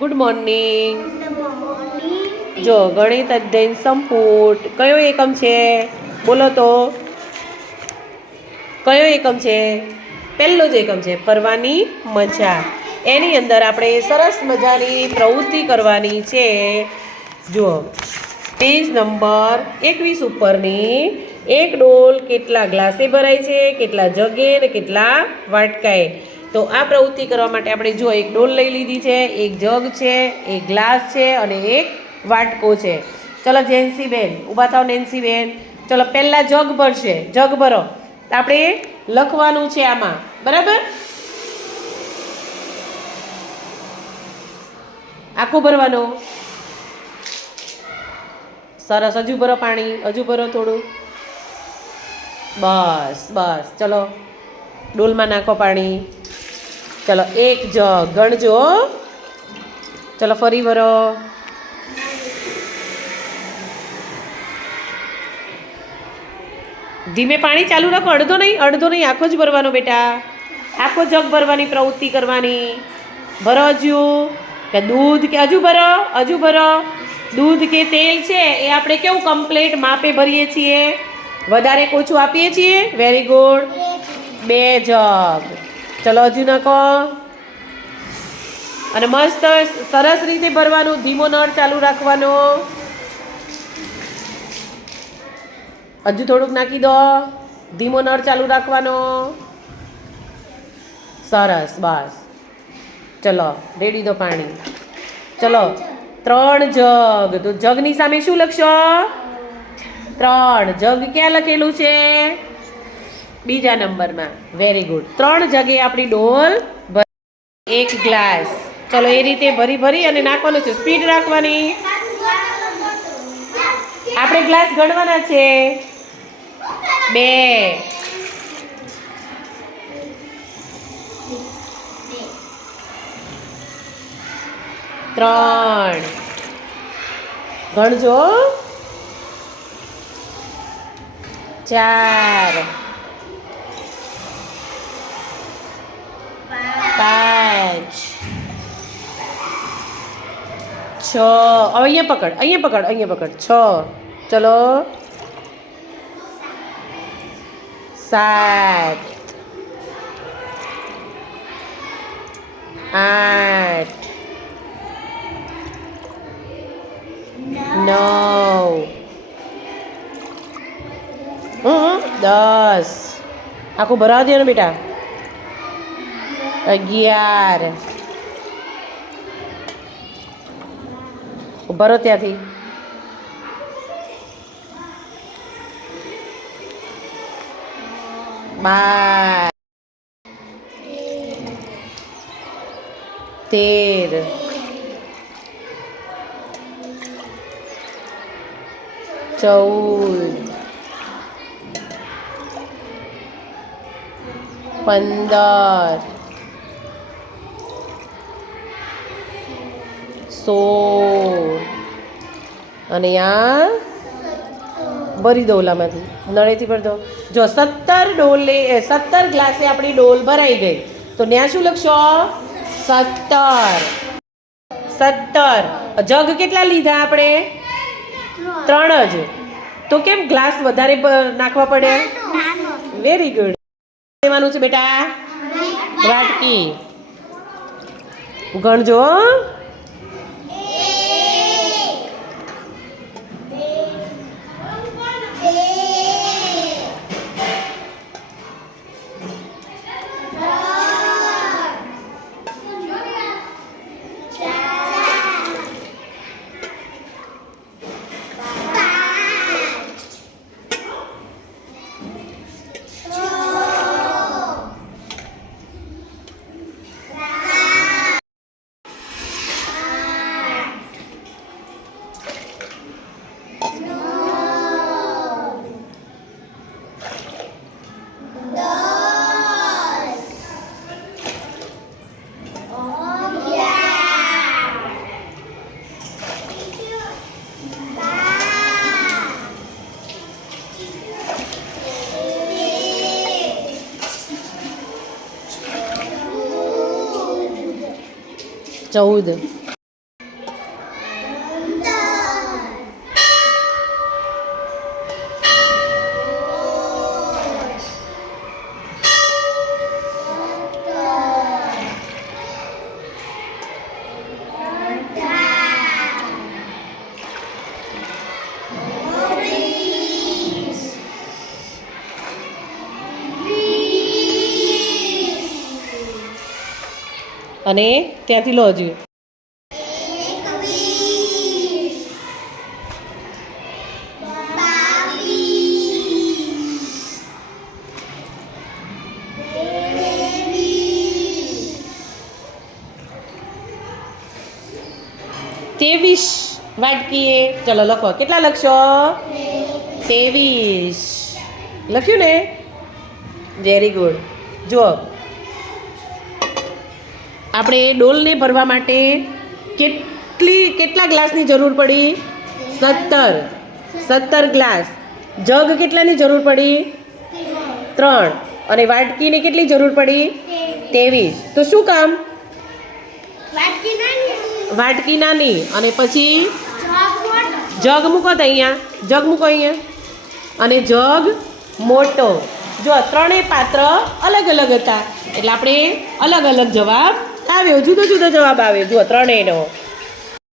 Good morning જો ગણિત અધ્યયન સંપુટ. કયો એકમ છે? બોલો તો. કયો એકમ છે? પહેલો જ એકમ છે. ફરવાની મજા. એની અંદર આપણે સરસ મજાની પ્રવૃત્તિ કરવાની છે. જુઓ પેજ નંબર એકવીસ ઉપરની એક ડોલ કેટલા ગ્લાસે ભરાય છે? કેટલા જગે ને કેટલા વાટકાએ? તો આ પ્રવૃત્તિ કરવા માટે આપણે જો એક ડોલ લઈ લીધી છે, એક જગ છે, એક ગ્લાસ છે અને એક વાટકો છે. ચલો જેન્સી બેન, ઊભા થાવ નેન્સીબેન ચલો પહેલાં જગ ભરશે. જગ ભરો. આપણે લખવાનું છે આમાં. બરાબર? આખું ભરવાનું. સરસ. હજુ ભરો પાણી. હજુ ભરો થોડું. બસ બસ. ચલો. ડોલમાં નાખો પાણી. ચલો, એક જગ ગણજો. ચલો, ફરી ભરો ધીમે પાણી ચાલુ રાખો, અડધો નહીં અડધો નહીં, આખો જ ભરવાનો બેટા. આખો જગ ભરવાની પ્રવૃત્તિ કરવાની. ભરો હજુ. કે દૂધ કે હજુ ભરો હજુ ભરો. દૂધ કે તેલ છે, એ આપણે કેવું કમ્પ્લેટ માપે ભરીએ છીએ? વધારે ઓછું આપીએ છીએ? વેરી ગુડ બે જગ. ચલો હજુ નાખો. અને મસ્ત સરસ રીતે ભરવાનું, ધીમો નળ ચાલુ રાખવાનો. હજુ થોડુંક નાખી દો. ધીમો નળ ચાલુ રાખવાનો. સરસ, બસ. ચલો રેડી દો પાણી. ચલો, ત્રણ જગ. તો જગની સામે શું લખશો? ત્રણ જગ. ક્યાં લખેલું છે? બીજા નંબરમાં. વેરી ગુડ ત્રણ જગ્યાએ આપણી ડોલ એક ગ્લાસ. ચલો, એ રીતે ભરી ભરી અને નાખવાનું છે. સ્પીડ રાખવાની. આપણે ગ્લાસ ગણવાના છે. બે. ત્રણ. ગણજો. ચાર. છ. અહીંયા પકડ અહીંયા પકડ અહીંયા પકડ. છ. ચલો. સાત. આઠ. નવ. દસ. આખું ભરાવ દે ને બેટા. અગિયાર. ભરો ત્યાંથી બાર તેર. ચૌદ. પંદર. સોળ. અને આ ભરી દો ઓલામાંથી. નળેથી ભરી દો જો સત્તર ડોલે સત્તર ગ્લાસે આપણી ડોલ ભરાઈ ગઈ. તો ત્યાં શું લખશો? સત્તર. સત્તર. જગ કેટલા લીધા આપણે? ત્રણ જ. તો કેમ ગ્લાસ વધારે નાખવા પડે? વેરી ગુડ લેવાનું છે બેટા? વાટકી. ગણજો ચૌદ. અને ત્યાંથી લો હજી. ત્રેવીસ વાટકીએ. ચલો લખો. કેટલા લખશો? ત્રેવીસ. લખ્યું ને? વેરી ગુડ જુઓ. આપણે ડોલને ભરવા માટે કેટલી કેટલા ગ્લાસની જરૂર પડી? સત્તર. સત્તર ગ્લાસ. જગ કેટલાની જરૂર પડી? ત્રણ. અને વાટકીની કેટલી જરૂર પડી? ત્રેવીસ. તો શું કામ? વાટકી નાની. અને પછી? જગ મૂકો તો અહીંયા. જગ મૂકો અહીંયા. અને જગ મોટો. જો ત્રણેય પાત્ર અલગ અલગ હતા. એટલે આપણે અલગ અલગ જવાબ આવ્યો જુદો જુદો જવાબ આવ્યો જુઓ ત્રણેયનો.